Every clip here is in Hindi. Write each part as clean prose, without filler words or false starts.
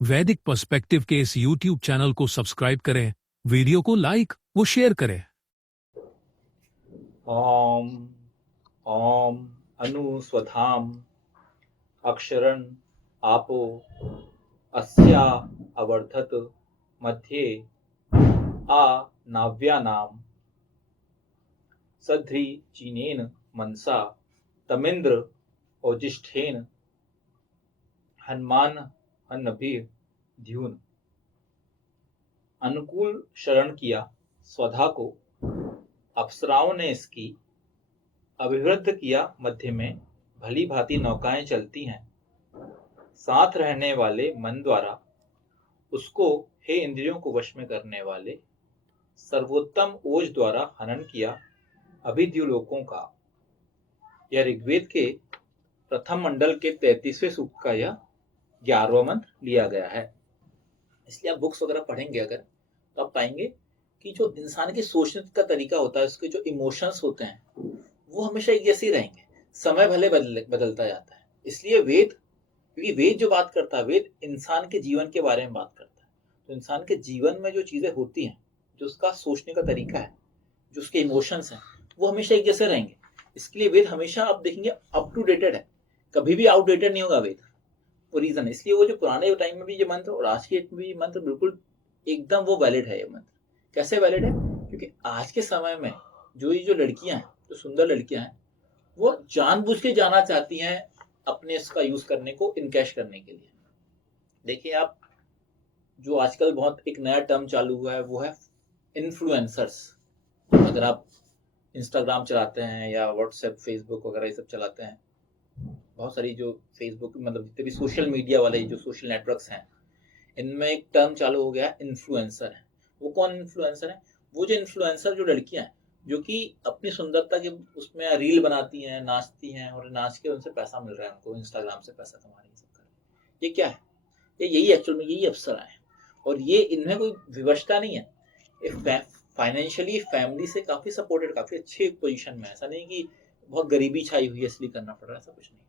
वैदिक पर्सपेक्टिव के इस YouTube चैनल को सब्सक्राइब करें, वीडियो को लाइक व शेयर करें। ॐ ॐ अनुस्वधाम् अक्षरन् आपो अस्या अवर्धत मध्ये आ नाव्यानाम् सध्रीचिनेन मनसा तमिन्द्र ओजिष्ठेन हनुमान हन्नभिर्द्युन्। अनुकूल शरण किया स्वधा को, अप्सराओं ने इसकी अभिवृद्ध किया मध्य में। भली भांति नौकाएं चलती हैं साथ रहने वाले मन द्वारा, उसको हे इंद्रियों को वश में करने वाले सर्वोत्तम ओज द्वारा हनन किया अभिद्युलोकों का। यह ऋग्वेद के प्रथम मंडल के 33वें सूक्त का यह 11वां मंत्र लिया गया है। इसलिए आप बुक्स वगैरह पढ़ेंगे अगर, तो आप पाएंगे कि जो इंसान के सोचने का तरीका होता है, उसके जो इमोशंस होते हैं, वो हमेशा एक जैसे ही रहेंगे। समय भले बदलता जाता है। इसलिए वेद, क्योंकि वेद जो बात करता है, वेद इंसान के जीवन के बारे में बात करता है। तो इंसान के जीवन में जो चीजें होती हैं, जो उसका सोचने का तरीका है, जो उसके इमोशंस हैं, वो हमेशा एक जैसे रहेंगे। इसके लिए वेद हमेशा आप देखेंगे अप टू डेटेड है, कभी भी आउटडेटेड नहीं होगा वेद। वो रीजन है, इसलिए वो जो पुराने टाइम में भी ये मंत्र और आज के डेट में भी मंत्र बिल्कुल एकदम वो वैलिड है। ये मंत्र कैसे वैलिड है? क्योंकि आज के समय में जो ये जो लड़कियां हैं, जो सुंदर लड़कियां हैं, वो जानबूझ के जाना चाहती हैं अपने इसका यूज करने को इनकैश करने के लिए। देखिए आप, जो आजकल बहुत एक नया टर्म चालू हुआ है वो है इन्फ्लुएंसर्स। अगर आप इंस्टाग्राम चलाते हैं या व्हाट्सएप फेसबुक वगैरह ये सब चलाते हैं, बहुत सारी जो फेसबुक मतलब जितने भी सोशल मीडिया वाले जो सोशल नेटवर्क्स हैं, इनमें एक टर्म चालू हो गया है, इन्फ्लुएंसर है। वो कौन इन्फ्लुएंसर है? वो जो इन्फ्लुएंसर जो लड़कियां हैं, जो कि अपनी सुंदरता के उसमें रील बनाती हैं, नाचती हैं, और नाच के उनसे पैसा मिल रहा है, उनको इंस्टाग्राम से पैसा कमा रही है, सब कर रही है। ये क्या है? ये यही एक्चुअल में यही अप्सरा है। और ये इनमें कोई विवशता नहीं है। फाइनेंशियली फैमिली से काफी सपोर्टेड, काफी अच्छी पोजीशन में है। ऐसा नहीं कि बहुत गरीबी छाई हुई है इसलिए करना पड़ रहा है, ऐसा कुछ नहीं।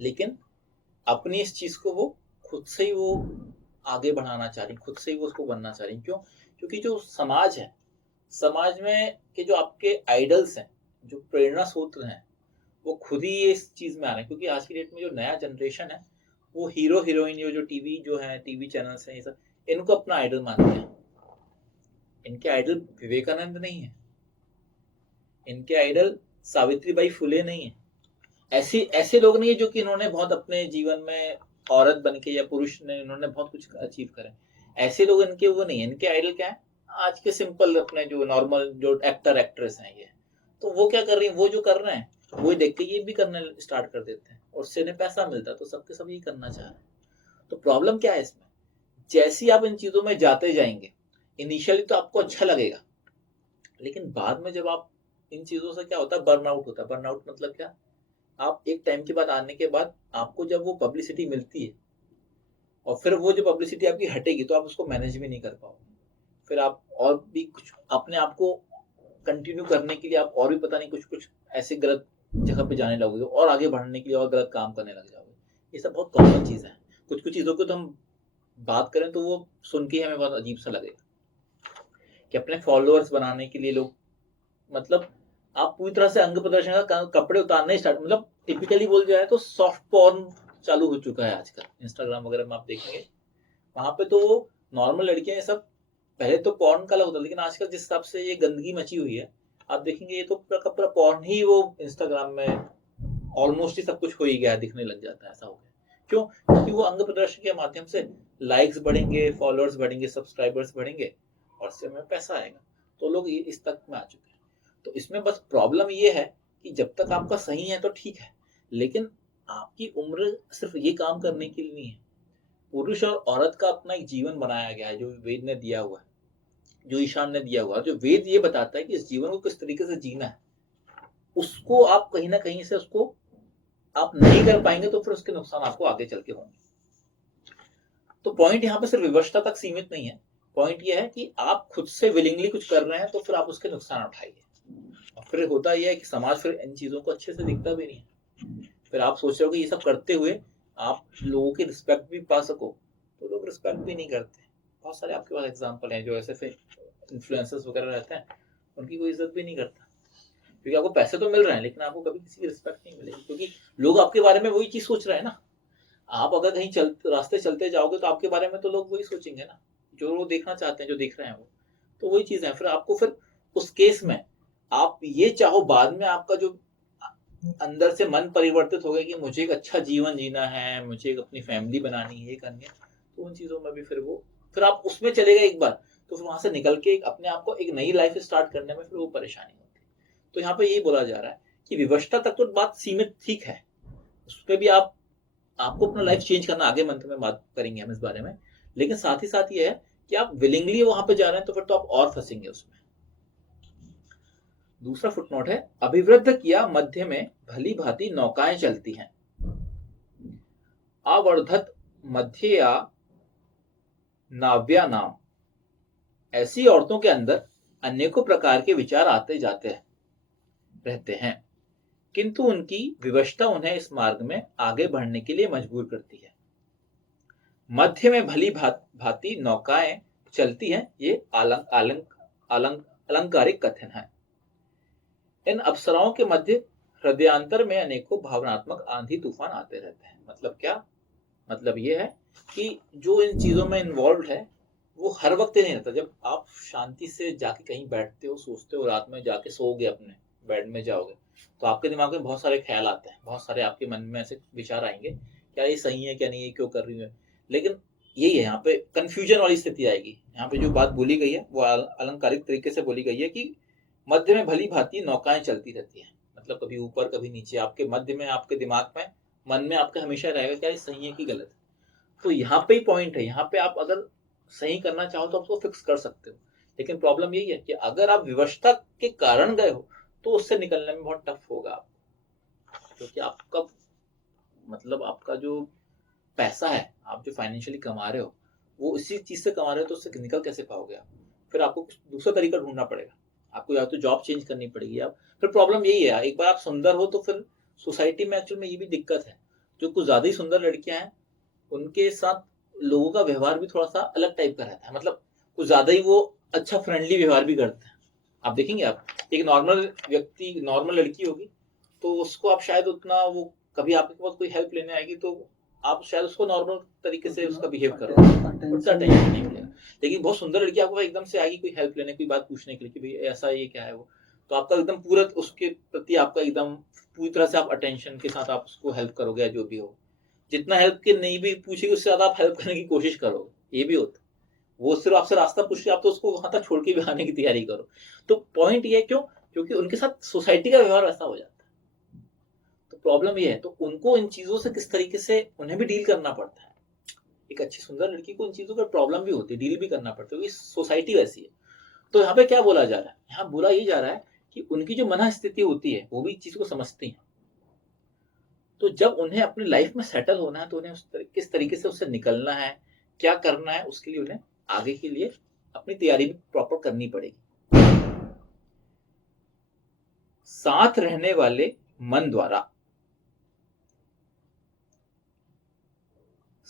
लेकिन अपनी इस चीज को वो खुद से ही वो आगे बढ़ाना चाह रही, खुद से ही वो उसको बनना चाह रही। क्यों? क्योंकि जो समाज है, समाज में के जो आपके आइडल्स हैं, जो प्रेरणा सूत्र हैं, वो खुद ही इस चीज में आ रहे हैं। क्योंकि आज की डेट में जो नया जनरेशन है, वो हीरो हीरोइन, जो टीवी जो है, टीवी चैनल्स हैं, ये सब इनको अपना आइडल मानते हैं। इनके आइडल विवेकानंद नहीं है, इनके आइडल सावित्रीबाई फुले नहीं है। ऐसे ऐसे लोग नहीं है जो कि इन्होंने बहुत अपने जीवन में औरत बन के या पुरुष ने इन्होंने बहुत कुछ अचीव करे। ऐसे लोग इनके वो नहीं है। इनके आइडल क्या है? आज के सिंपल अपने जो नॉर्मल जो एक्टर एक्ट्रेस हैं ये, तो वो क्या कर रही है? वो जो कर रहे हैं वो देख के ये भी करने स्टार्ट कर देते हैं, और उससे इन्हें पैसा मिलता है, तो सबके सब ये करना चाह रहे हैं। तो प्रॉब्लम क्या है इसमें? जैसे ही आप इन चीजों में जाते जाएंगे, इनिशियली तो आपको अच्छा लगेगा, लेकिन बाद में जब आप इन चीजों से, क्या होता है, बर्नआउट होता है। बर्नआउट मतलब क्या? आप एक टाइम के बाद आने के बाद आपको जब वो पब्लिसिटी मिलती है, और फिर वो जो पब्लिसिटी आपकी हटेगी, तो आप उसको मैनेज भी नहीं कर पाओगे। फिर आप और भी कुछ अपने आप को कंटिन्यू करने के लिए आप और भी पता नहीं कुछ कुछ ऐसे गलत जगह पे जाने लगोगे, और आगे बढ़ने के लिए और गलत काम करने लग जाओगे। ये सब बहुत कॉमन चीज है। कुछ कुछ चीजों को तो हम बात करें तो वो सुन के हमें बहुत अजीब सा लगेगा कि अपने फॉलोअर्स बनाने के लिए लोग, मतलब आप पूरी तरह से अंग प्रदर्शन का कपड़े उतारने स्टार्ट, मतलब टिपिकली बोल जाए तो सॉफ्ट पॉर्न चालू हो चुका है आजकल। इंस्टाग्राम वगैरह में आप देखेंगे, वहां पे तो नॉर्मल लड़कियां ये सब, पहले तो पॉर्न का होता, लेकिन आजकल जिस हिसाब से ये गंदगी मची हुई है, आप देखेंगे ये तो पूरा का पूरा पॉर्न ही वो इंस्टाग्राम में ऑलमोस्ट ही सब कुछ हो ही गया, दिखने लग जाता है। ऐसा हो गया क्यों? क्योंकि वो अंग प्रदर्शन के माध्यम से लाइक्स बढ़ेंगे, फॉलोअर्स बढ़ेंगे, सब्सक्राइबर्स बढ़ेंगे, और उससे हमें पैसा आएगा। तो लोग इस तक में आ चुके हैं। तो इसमें बस प्रॉब्लम ये है कि जब तक आपका सही है तो ठीक है, लेकिन आपकी उम्र सिर्फ ये काम करने के लिए नहीं है। पुरुष और औरत का अपना एक जीवन बनाया गया है, जो वेद ने दिया हुआ है, जो ईशान ने दिया हुआ है। जो वेद ये बताता है कि इस जीवन को किस तरीके से जीना है, उसको आप कहीं ना कहीं से उसको आप नहीं कर पाएंगे, तो फिर उसके नुकसान आपको आगे चल के होंगे। तो पॉइंट यहाँ पे सिर्फ विवशता तक सीमित नहीं है। पॉइंट ये है कि आप खुद से विलिंगली कुछ कर रहे हैं, तो फिर आप उसके नुकसान उठाइए। और फिर होता यह है कि समाज फिर इन चीजों को अच्छे से दिखता भी नहीं है। फिर आप सोच रहे हो कि ये सब करते हुए आप लोगों की रिस्पेक्ट भी पा सको, तो लोग रिस्पेक्ट भी नहीं करते। बहुत सारे आपके पास एग्जाम्पल हैं जो ऐसे इन्फ्लुएंसर्स वगैरह रहते हैं, उनकी कोई इज्जत भी नहीं करता, क्योंकि आपको पैसे तो मिल रहे हैं लेकिन आपको कभी किसी की रिस्पेक्ट नहीं मिलेगी, क्योंकि लोग आपके बारे में वही चीज सोच रहे हैं ना। आप अगर कहीं रास्ते चलते जाओगे तो आपके बारे में तो लोग वही सोचेंगे ना, जो वो देखना चाहते हैं, जो देख रहे हैं वो। तो वही चीज है, फिर आपको फिर उस केस में आप ये चाहो बाद में आपका जो अंदर से मन परिवर्तित हो गया कि मुझे एक अच्छा जीवन जीना है, मुझे एक अपनी फैमिली बनानी है, ये करनी है, तो उन चीजों में भी फिर आप उसमें चले गए एक बार, तो फिर वहां से निकल के अपने आप को एक नई लाइफ स्टार्ट करने में फिर वो परेशानी होती है। तो यहाँ पे यही बोला जा रहा है कि विवशता तक तो बात सीमित ठीक है, उस पर भी आपको अपना लाइफ चेंज करना, आगे मंथ में बात करेंगे हम इस बारे में, लेकिन साथ ही साथ ये है कि आप विलिंगली वहां पे जा रहे हैं तो फिर तो आप और फंसेंगे उसमें। दूसरा फुटनोट है, अभिवृद्ध किया मध्य में भली भांति नौकाएं चलती हैं। आवर्धत मध्य या नाव्या नाम, ऐसी औरतों के अंदर अनेकों प्रकार के विचार आते जाते रहते हैं, किंतु उनकी विवशता उन्हें इस मार्ग में आगे बढ़ने के लिए मजबूर करती है। मध्य में भली भांति नौकाएं चलती हैं, ये अलंकारिक कथन है। इन अप्सराओं के मध्य हृदयांतर में अनेकों भावनात्मक आंधी तूफान आते रहते हैं। मतलब क्या? मतलब ये है कि जो इन चीजों में इन्वॉल्व है वो हर वक्त नहीं रहता। जब आप शांति से जाके कहीं बैठते हो, सोचते हो, रात में जाके सोओगे, अपने बेड में जाओगे, तो आपके दिमाग में बहुत सारे ख्याल आते हैं, बहुत सारे आपके मन में ऐसे विचार आएंगे, क्या ये सही है, क्या नहीं है, क्यों कर रही है। लेकिन यही है, यहाँ पे कंफ्यूजन वाली स्थिति आएगी। यहाँ पे जो बात बोली गई है वो अलंकारिक तरीके से बोली गई है कि मध्य में भली भांति नौकाएं चलती रहती हैं। मतलब कभी ऊपर कभी नीचे, आपके मध्य में, आपके दिमाग में, मन में आपके हमेशा रहेगा क्या ये सही है कि गलत है। तो यहाँ पे ही पॉइंट है, यहाँ पे आप अगर सही करना चाहो तो आप उसको फिक्स कर सकते हो। लेकिन प्रॉब्लम यही है कि अगर आप विवशता के कारण गए हो तो उससे निकलने में बहुत टफ होगा आपको, क्योंकि आपका मतलब आपका जो पैसा है, आप जो फाइनेंशियली कमा रहे हो, वो इसी चीज से कमा रहे हो, तो उससे निकल कैसे पाओगे आप? फिर आपको कुछ दूसरा तरीका ढूंढना पड़ेगा, आपको या तो जॉब चेंज करनी पड़ेगी। आप फिर प्रॉब्लम यही है, एक बार आप सुंदर हो तो फिर सोसाइटी में एक्चुअल में ये भी दिक्कत है, जो कुछ ज्यादा ही सुंदर लड़कियां हैं उनके साथ लोगों का व्यवहार भी थोड़ा सा अलग टाइप का रहता है। मतलब कुछ ज्यादा ही वो अच्छा फ्रेंडली व्यवहार भी करते हैं। आप देखेंगे, आप एक नॉर्मल व्यक्ति, नॉर्मल लड़की होगी तो उसको आप शायद उतना, वो कभी आपके पास कोई हेल्प लेने आएगी तो आप शायद उसको नॉर्मल तरीके से उसका बिहेव करो, उतना टेंशन नहीं मिलेगा। लेकिन बहुत सुंदर लड़की आपको एकदम से आएगी कोई हेल्प लेने, कोई बात पूछने के लिए कि भाई ऐसा ये क्या है वो, तो आपका एकदम पूरा उसके प्रति आपका एकदम पूरी तरह से आप अटेंशन के साथ आप उसको हेल्प करोगे, जो भी हो। जितना हेल्प के नहीं भी पूछेगी उससे ज्यादा आप हेल्प करने की कोशिश करोगे, ये भी होता है। वो सिर्फ आपसे रास्ता पूछ रही, आप तो उसको वहां तक छोड़ के भी आने की तैयारी करो। तो पॉइंट ये है, क्यों? क्योंकि उनके साथ सोसाइटी का व्यवहार ऐसा हो जाता है। तो प्रॉब्लम ये है, तो उनको इन चीजों से किस तरीके से उन्हें भी डील करना पड़ता है। एक अच्छी सुंदर लड़की को इन चीजों का प्रॉब्लम भी होती है, डील भी करना पड़ता है, क्योंकि सोसाइटी वैसी है। तो यहाँ पे क्या बोला जा रहा है? यहाँ बोला ये जा रहा है कि उनकी जो मन स्थिति होती है वो भी इस चीज को समझती है। तो जब उन्हें अपनी लाइफ में सेटल होना है तो उन्हें किस तरीके से उससे निकलना है, क्या करना है, उसके लिए उन्हें आगे के लिए अपनी तैयारी भी प्रॉपर करनी पड़ेगी। साथ रहने वाले मन द्वारा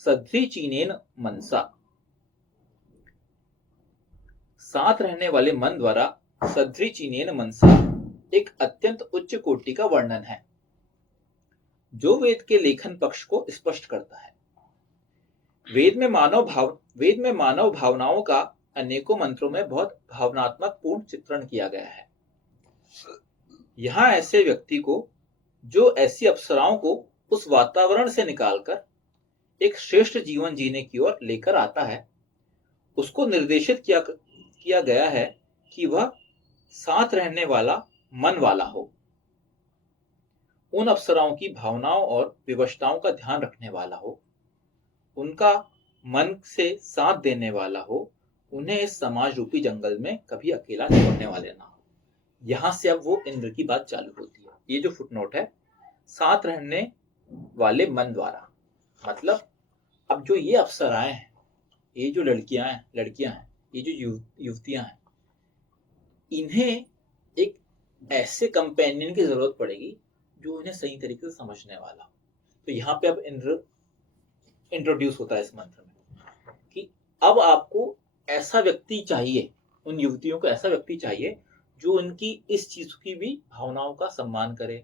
सद्री चीनेन मनसा, साथ रहने वाले मन द्वारा सद्री चीनेन मनसा एक अत्यंत उच्च कोटि का वर्णन है जो वेद के लेखन पक्ष को स्पष्ट करता है। वेद में मानव भावनाओं का अनेकों मंत्रों में बहुत भावनात्मक पूर्ण चित्रण किया गया है। यहाँ ऐसे व्यक्ति को जो ऐसी अप्सराओं को उस वातावरण से निकालकर एक श्रेष्ठ जीवन जीने की ओर लेकर आता है, उसको निर्देशित किया गया है कि वह साथ रहने वाला मन वाला हो, उन अप्सराओं की भावनाओं और विवशताओं का ध्यान रखने वाला हो, उनका मन से साथ देने वाला हो, उन्हें इस समाज रूपी जंगल में कभी अकेला छोड़ने वाले ना हो। यहां से अब वो इंद्र की बात चालू होती है। ये जो फुटनोट है, साथ रहने वाले मन द्वारा, मतलब अब जो ये अप्सराएं हैं, ये जो लड़कियां हैं, ये जो युवतियां हैं, इन्हें एक ऐसे कंपेनियन की जरूरत पड़ेगी जो इन्हें सही तरीके से समझने वाला हो। तो यहाँ पे अब इंद्र इंट्रोड्यूस होता है इस मंत्र में। अब आपको ऐसा व्यक्ति चाहिए, उन युवतियों को ऐसा व्यक्ति चाहिए जो उनकी इस चीज की भी भावनाओं का सम्मान करे,